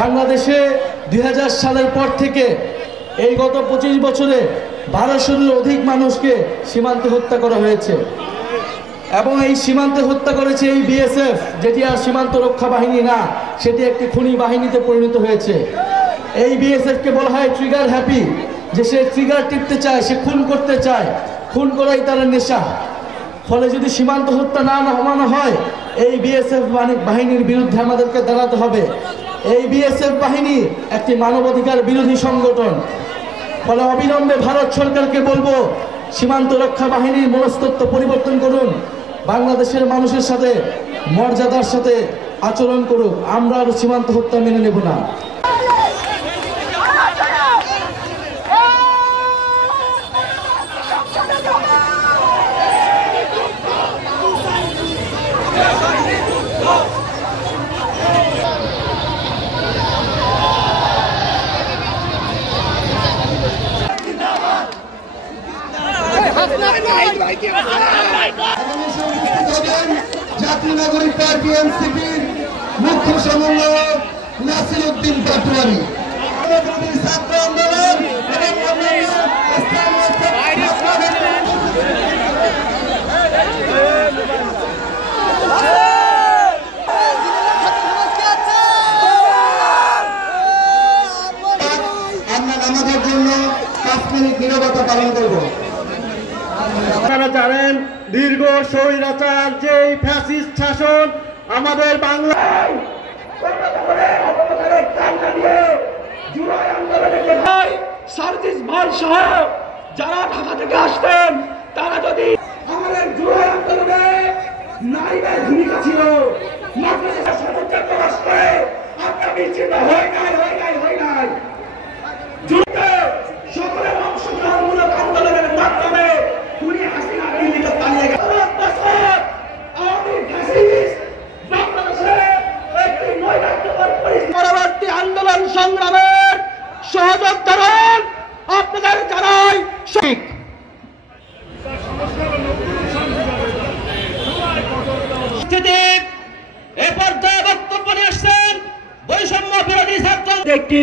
বাংলাদেশে 2000 সালের পর থেকে এই গত 25 বছরে 1200-এর অধিক মানুষকে সীমান্তে হত্যা করা হয়েছে এবং এই সীমান্তে হত্যা করেছে এই বিএসএফ, যেটি আর সীমান্ত রক্ষা বাহিনী না, সেটি একটি খুনি বাহিনীতে পরিণত হয়েছে। এই বিএসএফকে বলা হয় ট্রিগার হ্যাপি, যে সে ট্রিগার টিপতে চায়, সে খুন করতে চায়, খুন করাই তার নেশা। ফলে যদি সীমান্ত হত্যা না থামানো হয়, এই বিএসএফ বাহিনীর বিরুদ্ধে আমাদেরকে দাঁড়াতে হবে। এই বিএসএফ বাহিনী একটি মানবাধিকার বিরোধী সংগঠন। ফলে অবিলম্বে ভারত সরকারকে বলবো, সীমান্ত রক্ষা বাহিনীর মনস্তত্ত্ব পরিবর্তন করুন, বাংলাদেশের মানুষের সাথে মর্যাদার সাথে আচরণ করুক। আমরা আর সীমান্ত হত্যা মেনে নেব না। জাতীয় নাগরিক পার্টি এনসিপির মুখ্য সমন্বয়ক নাসির উদ্দিন পাটোয়ারি, ছাত্র আন্দোলন আমরা নামাজের জন্য 5 মিনিট নীরবতা পালন করব। আপনারা জানেন দীর্ঘ স্বৈরাচার যে ফ্যাসিস্ট শাসন আমাদের বাংলায় সার্জিস ভাই সহ যারা ঢাকা থেকে আসতেন, তারা যদি আমাদের জুলাই আন্দোলনে নারীদের ভূমিকা ছিল, আমরা বিচ্ছিন্ন হয় নাই সকলের অংশগ্রহণমূলক আন্দোলনের মাধ্যমে পরবর্তী আন্দোলন সংগ্রামের সহযোগ করেন আপনাদের জানাই। এ পর্যায়ে বক্তব্য নিয়ে আসছেন বৈষম্য বিরোধী ছাত্র। একটি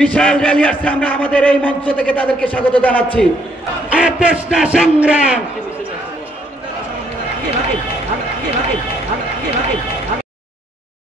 বিশাল র্যালি আসছে, আমরা আমাদের এই মঞ্চ থেকে তাদেরকে স্বাগত জানাচ্ছি। আপোষ না সংগ্রাম।